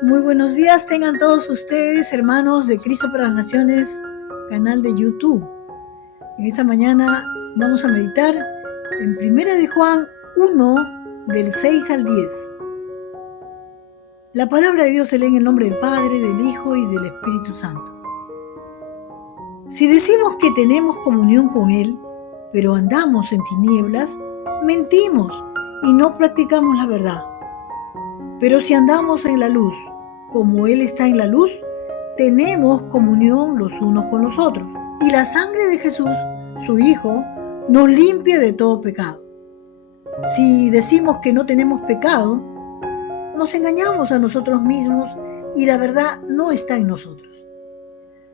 Muy buenos días tengan todos ustedes, hermanos de Cristo para las Naciones, canal de YouTube. En esta mañana vamos a meditar en 1 de Juan 1, del 6 al 10. La palabra de Dios se lee en el nombre del Padre, del Hijo y del Espíritu Santo. Si decimos que tenemos comunión con Él, pero andamos en tinieblas, mentimos y no practicamos la verdad. Pero si andamos en la luz, como Él está en la luz, tenemos comunión los unos con los otros. Y la sangre de Jesús, su Hijo, nos limpia de todo pecado. Si decimos que no tenemos pecado, nos engañamos a nosotros mismos y la verdad no está en nosotros.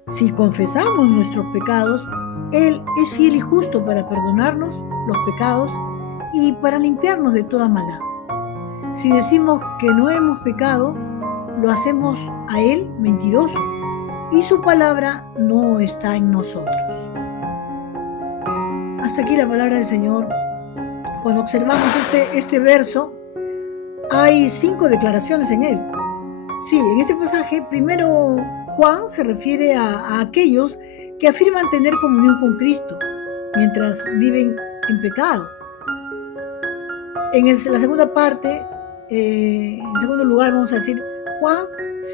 Si confesamos nuestros pecados, Él es fiel y justo para perdonarnos los pecados y para limpiarnos de toda maldad. Si decimos que no hemos pecado, lo hacemos a Él mentiroso y su palabra no está en nosotros. Hasta aquí la palabra del Señor. Cuando observamos este verso, hay 5 declaraciones en él. Sí, en este pasaje, primero Juan se refiere a aquellos que afirman tener comunión con Cristo mientras viven en pecado. En la segunda parte, en segundo lugar, vamos a decir, Juan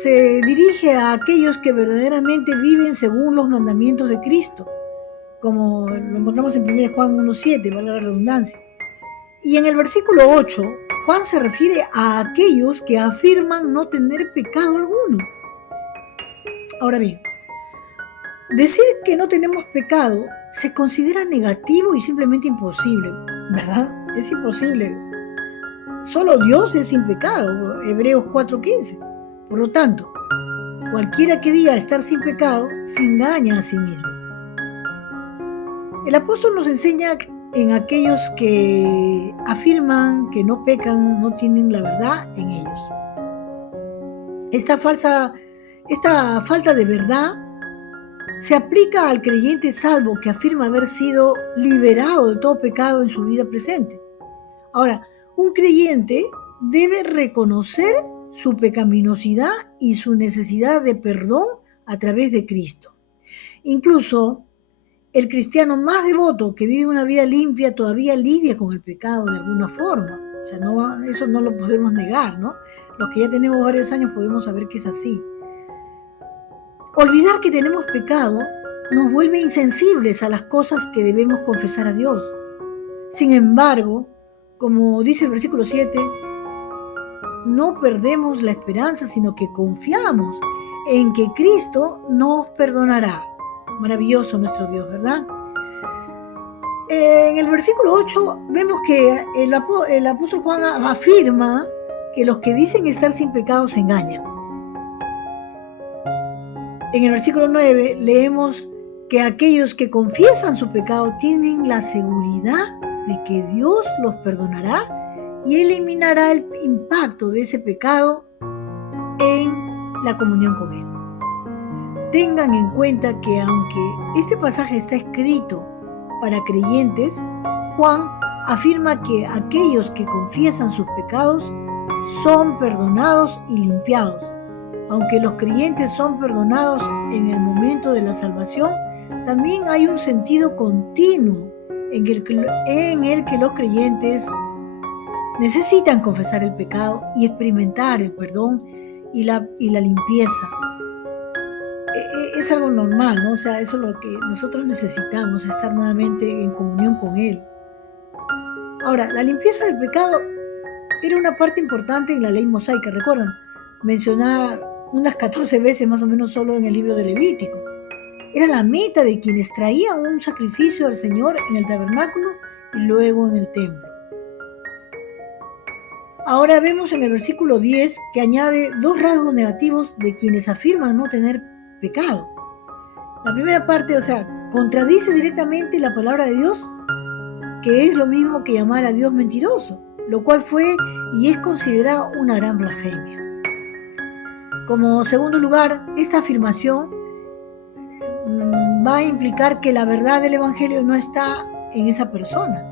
se dirige a aquellos que verdaderamente viven según los mandamientos de Cristo, como lo encontramos en 1 Juan 1:7, valga la redundancia. Y en el versículo 8, Juan se refiere a aquellos que afirman no tener pecado alguno. Ahora bien, decir que no tenemos pecado se considera negativo y simplemente imposible, ¿verdad? Es imposible. Solo Dios es sin pecado, Hebreos 4:15. Por lo tanto, cualquiera que diga estar sin pecado se engaña a sí mismo. El apóstol nos enseña en aquellos que afirman que no pecan, no tienen la verdad en ellos. Esta falta de verdad se aplica al creyente salvo que afirma haber sido liberado de todo pecado en su vida presente. Ahora, un creyente debe reconocer su pecaminosidad y su necesidad de perdón a través de Cristo. Incluso el cristiano más devoto que vive una vida limpia todavía lidia con el pecado de alguna forma. O sea, eso no lo podemos negar, ¿no? Los que ya tenemos varios años podemos saber que es así. Olvidar que tenemos pecado nos vuelve insensibles a las cosas que debemos confesar a Dios. Sin embargo, como dice el versículo 7, no perdemos la esperanza, sino que confiamos en que Cristo nos perdonará. Maravilloso nuestro Dios, ¿verdad? En el versículo 8 vemos que el apóstol Juan afirma que los que dicen estar sin pecado se engañan. En el versículo 9 leemos que aquellos que confiesan su pecado tienen la seguridad de que Dios los perdonará y eliminará el impacto de ese pecado en la comunión con Él. Tengan en cuenta que aunque este pasaje está escrito para creyentes, Juan afirma que aquellos que confiesan sus pecados son perdonados y limpiados. Aunque los creyentes son perdonados en el momento de la salvación, también hay un sentido continuo en el que los creyentes necesitan confesar el pecado y experimentar el perdón y la limpieza. Es algo normal, ¿no? O sea, eso es lo que nosotros necesitamos, estar nuevamente en comunión con Él. Ahora, la limpieza del pecado era una parte importante en la ley mosaica, ¿recuerdan? Mencionada unas 14 veces más o menos solo en el libro de Levítico. Era la meta de quienes traían un sacrificio al Señor en el tabernáculo y luego en el templo. Ahora vemos en el versículo 10 que añade 2 rasgos negativos de quienes afirman no tener pecado. La primera parte, o sea, contradice directamente la palabra de Dios, que es lo mismo que llamar a Dios mentiroso, lo cual fue y es considerado una gran blasfemia. Como segundo lugar, esta afirmación va a implicar que la verdad del Evangelio no está en esa persona.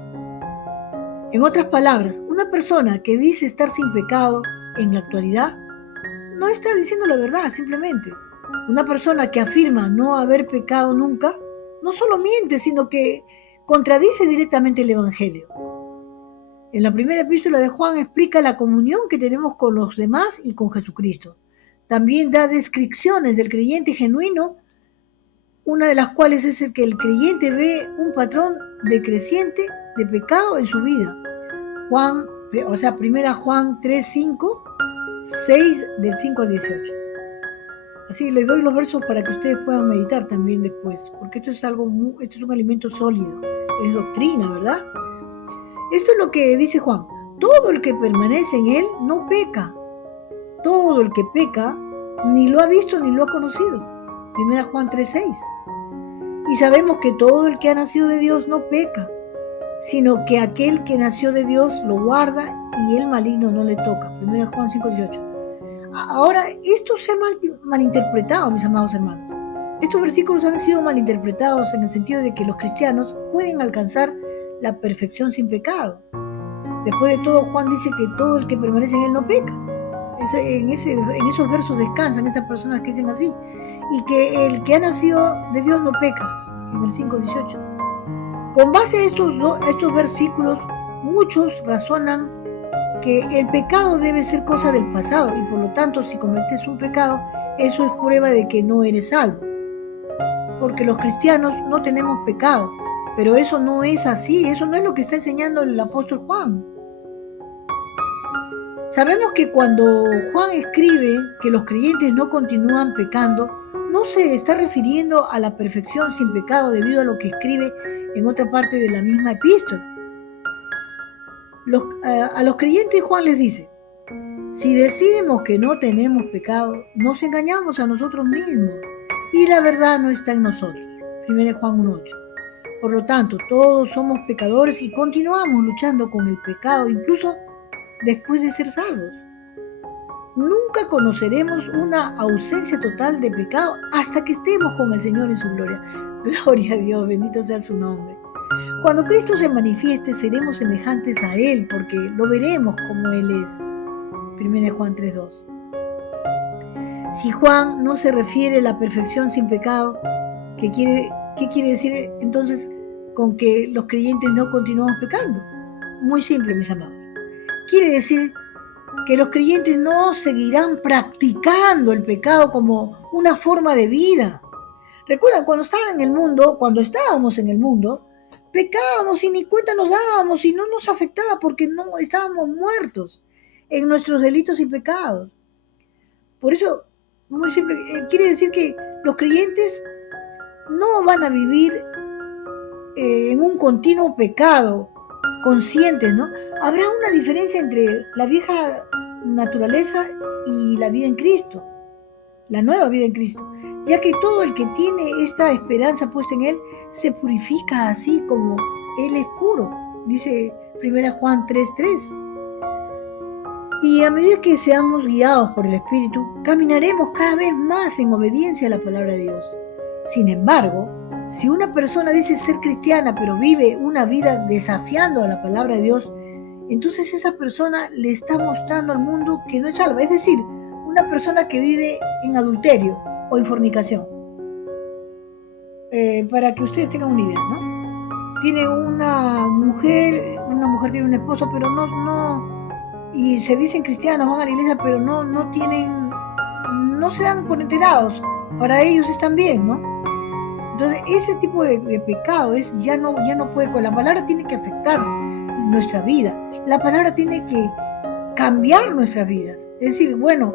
En otras palabras, una persona que dice estar sin pecado en la actualidad no está diciendo la verdad, simplemente. Una persona que afirma no haber pecado nunca, no solo miente, sino que contradice directamente el Evangelio. En la primera epístola de Juan explica la comunión que tenemos con los demás y con Jesucristo. También da descripciones del creyente genuino, una de las cuales es el que el creyente ve un patrón decreciente de pecado en su vida. Primera Juan 3, 5, 6 del 5 al 18. Así les doy los versos para que ustedes puedan meditar también después, porque esto es un alimento sólido, es doctrina, ¿verdad? Esto es lo que dice Juan: todo el que permanece en él no peca. Todo el que peca ni lo ha visto ni lo ha conocido. Primera Juan 3:6. Y sabemos que todo el que ha nacido de Dios no peca, sino que aquel que nació de Dios lo guarda y el maligno no le toca. Primera Juan 5:18. Ahora, esto se ha malinterpretado, mis amados hermanos. Estos versículos han sido malinterpretados en el sentido de que los cristianos pueden alcanzar la perfección sin pecado. Después de todo, Juan dice que todo el que permanece en él no peca. En esos versos descansan estas personas que dicen así. Y que el que ha nacido de Dios no peca, en el 5:18. Con base a estos versículos, muchos razonan que el pecado debe ser cosa del pasado y por lo tanto, si cometes un pecado, eso es prueba de que no eres salvo. Porque los cristianos no tenemos pecado, pero eso no es así, eso no es lo que está enseñando el apóstol Juan. Sabemos que cuando Juan escribe que los creyentes no continúan pecando, no se está refiriendo a la perfección sin pecado debido a lo que escribe en otra parte de la misma epístola. A los creyentes Juan les dice: si decimos que no tenemos pecado, nos engañamos a nosotros mismos y la verdad no está en nosotros. 1 Juan 1:8. Por lo tanto, todos somos pecadores y continuamos luchando con el pecado, incluso después de ser salvos. Nunca conoceremos una ausencia total de pecado hasta que estemos con el Señor en su gloria. Gloria a Dios, bendito sea su nombre. Cuando Cristo se manifieste, seremos semejantes a Él, porque lo veremos como Él es. 1 Juan 3:2. Si Juan no se refiere a la perfección sin pecado, ¿qué quiere decir entonces con que los creyentes no continuamos pecando? Muy simple, mis amados. Quiere decir que los creyentes no seguirán practicando el pecado como una forma de vida. Recuerdan, cuando estábamos en el mundo, pecábamos y ni cuenta nos dábamos y no nos afectaba porque no estábamos muertos en nuestros delitos y pecados. Por eso, muy simple, quiere decir que los creyentes no van a vivir en un continuo pecado conscientes, ¿no? Habrá una diferencia entre la vieja naturaleza y la vida en Cristo, la nueva vida en Cristo, ya que todo el que tiene esta esperanza puesta en Él se purifica así como Él es puro, dice 1 Juan 3:3. Y a medida que seamos guiados por el Espíritu, caminaremos cada vez más en obediencia a la palabra de Dios. Sin embargo, si una persona dice ser cristiana pero vive una vida desafiando a la palabra de Dios, entonces esa persona le está mostrando al mundo que no es salva. Es decir, una persona que vive en adulterio o en fornicación. Para que ustedes tengan una idea, ¿no? Tiene una mujer tiene un esposo, pero no, y se dicen cristianos, van a la iglesia, pero no se dan por enterados. Para ellos están bien, ¿no? Entonces, ese tipo de pecado ya no puede, con la palabra tiene que afectar nuestra vida. La palabra tiene que cambiar nuestras vidas. Es decir, bueno,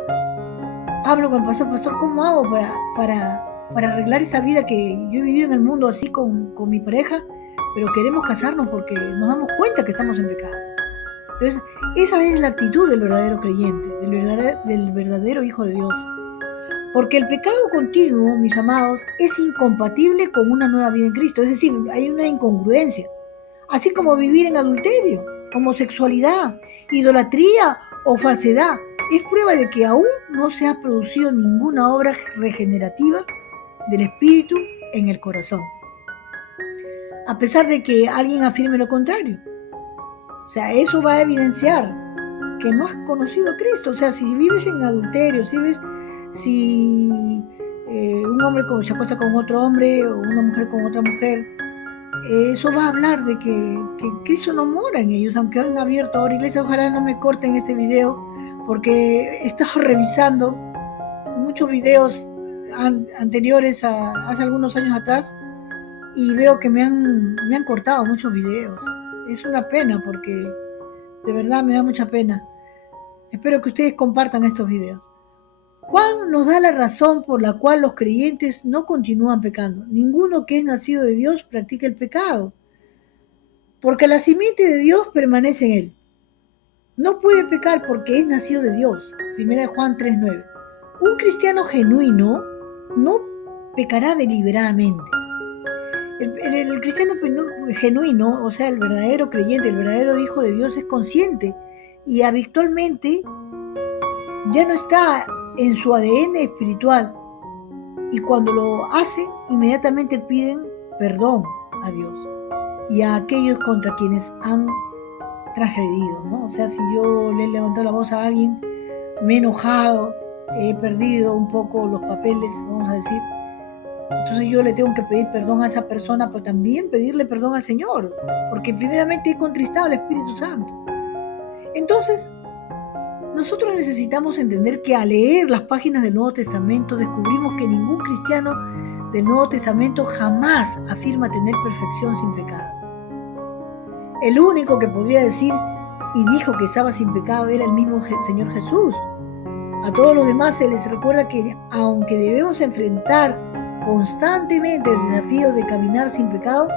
hablo con el pastor, ¿cómo hago para arreglar esa vida que yo he vivido en el mundo así con mi pareja, pero queremos casarnos porque nos damos cuenta que estamos en pecado? Entonces, esa es la actitud del verdadero creyente, del verdadero hijo de Dios. Porque el pecado continuo, mis amados, es incompatible con una nueva vida en Cristo. Es decir, hay una incongruencia. Así como vivir en adulterio, homosexualidad, idolatría o falsedad. Es prueba de que aún no se ha producido ninguna obra regenerativa del Espíritu en el corazón. A pesar de que alguien afirme lo contrario. O sea, eso va a evidenciar que no has conocido a Cristo. O sea, si vives en adulterio, si un hombre se acuesta con otro hombre o una mujer con otra mujer, eso va a hablar de que Cristo no mora en ellos, aunque han abierto ahora iglesias. Ojalá no me corten este video, porque he estado revisando muchos videos anteriores hace algunos años atrás, y veo que me han cortado muchos videos. Es una pena, porque de verdad me da mucha pena. Espero que ustedes compartan estos videos. Juan nos da la razón por la cual los creyentes no continúan pecando. Ninguno que es nacido de Dios practica el pecado, porque la simiente de Dios permanece en él. No puede pecar porque es nacido de Dios. 1 Juan 3:9. Un cristiano genuino no pecará deliberadamente. El cristiano genuino, o sea, el verdadero creyente, el verdadero hijo de Dios, es consciente y habitualmente ya no está en su ADN espiritual, y cuando lo hace, inmediatamente piden perdón a Dios y a aquellos contra quienes han transgredido, ¿no? O sea, si yo le he levantado la voz a alguien, me he enojado, he perdido un poco los papeles, vamos a decir, entonces yo le tengo que pedir perdón a esa persona, pero también pedirle perdón al Señor, porque primeramente he contristado al Espíritu Santo. Entonces, nosotros necesitamos entender que al leer las páginas del Nuevo Testamento descubrimos que ningún cristiano del Nuevo Testamento jamás afirma tener perfección sin pecado. El único que podría decir y dijo que estaba sin pecado era el mismo Señor Jesús. A todos los demás se les recuerda que aunque debemos enfrentar constantemente el desafío de caminar sin pecado,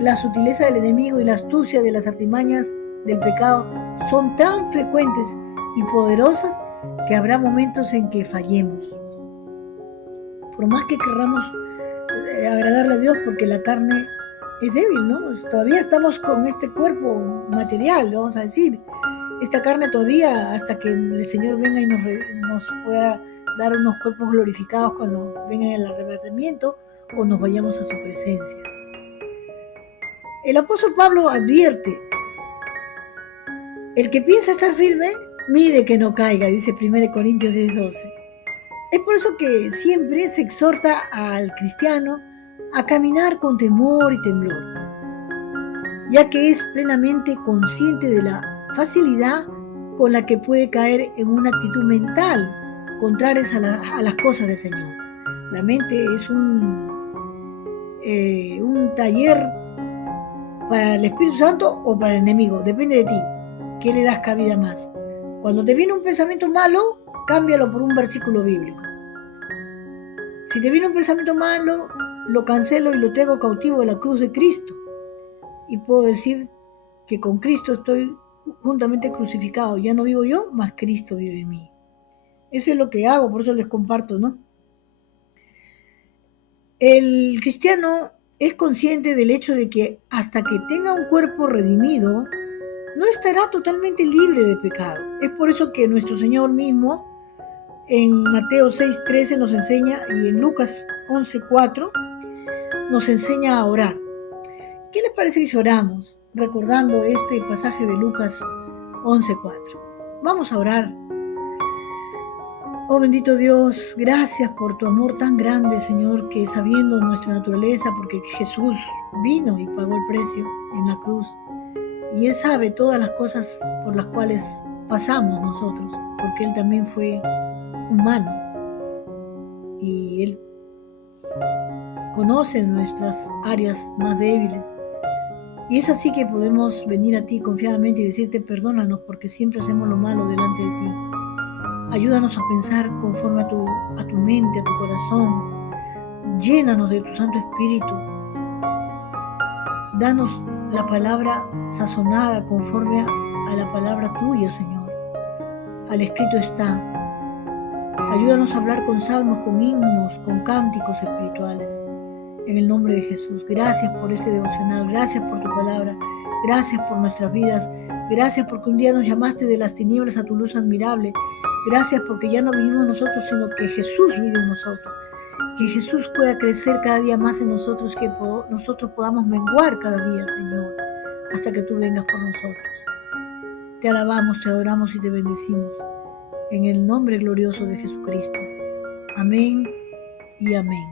la sutileza del enemigo y la astucia de las artimañas del pecado son tan frecuentes y poderosas que habrá momentos en que fallemos. Por más que querramos agradarle a Dios, porque la carne es débil, ¿no? Todavía estamos con este cuerpo material, vamos a decir. Esta carne todavía, hasta que el Señor venga y nos pueda dar unos cuerpos glorificados cuando venga el arrebatamiento o nos vayamos a su presencia. El apóstol Pablo advierte: el que piensa estar firme, mire que no caiga, dice 1 Corintios 10:12. Es por eso que siempre se exhorta al cristiano a caminar con temor y temblor, ya que es plenamente consciente de la facilidad con la que puede caer en una actitud mental contraria a las cosas del Señor. La mente es un taller para el Espíritu Santo o para el enemigo, depende de ti. ¿Qué le das cabida más? Cuando te viene un pensamiento malo, cámbialo por un versículo bíblico. Si te viene un pensamiento malo, lo cancelo y lo traigo cautivo a la cruz de Cristo. Y puedo decir que con Cristo estoy juntamente crucificado. Ya no vivo yo, mas Cristo vive en mí. Eso es lo que hago, por eso les comparto, ¿no? El cristiano es consciente del hecho de que hasta que tenga un cuerpo redimido, no estará totalmente libre de pecado. Es por eso que nuestro Señor mismo en Mateo 6:13 nos enseña, y en Lucas 11:4 nos enseña a orar. ¿Qué les parece si oramos recordando este pasaje de Lucas 11:4? Vamos a orar. Oh bendito Dios, gracias por tu amor tan grande, Señor, que sabiendo nuestra naturaleza, porque Jesús vino y pagó el precio en la cruz, y Él sabe todas las cosas por las cuales pasamos nosotros, porque Él también fue humano y Él conoce nuestras áreas más débiles, y es así que podemos venir a ti confiadamente y decirte: perdónanos porque siempre hacemos lo malo delante de ti. Ayúdanos a pensar conforme a tu mente, a tu corazón. Llénanos de tu Santo Espíritu. Danos la palabra sazonada conforme a la palabra tuya, Señor. Al escrito está. Ayúdanos a hablar con salmos, con himnos, con cánticos espirituales. En el nombre de Jesús. Gracias por este devocional. Gracias por tu palabra. Gracias por nuestras vidas. Gracias porque un día nos llamaste de las tinieblas a tu luz admirable. Gracias porque ya no vivimos nosotros, sino que Jesús vive en nosotros. Que Jesús pueda crecer cada día más en nosotros, que nosotros podamos menguar cada día, Señor, hasta que tú vengas por nosotros. Te alabamos, te adoramos y te bendecimos. En el nombre glorioso de Jesucristo. Amén y amén.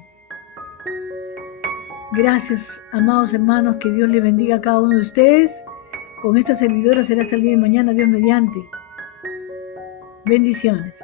Gracias, amados hermanos, que Dios les bendiga a cada uno de ustedes. Con esta servidora será hasta el día de mañana, Dios mediante. Bendiciones.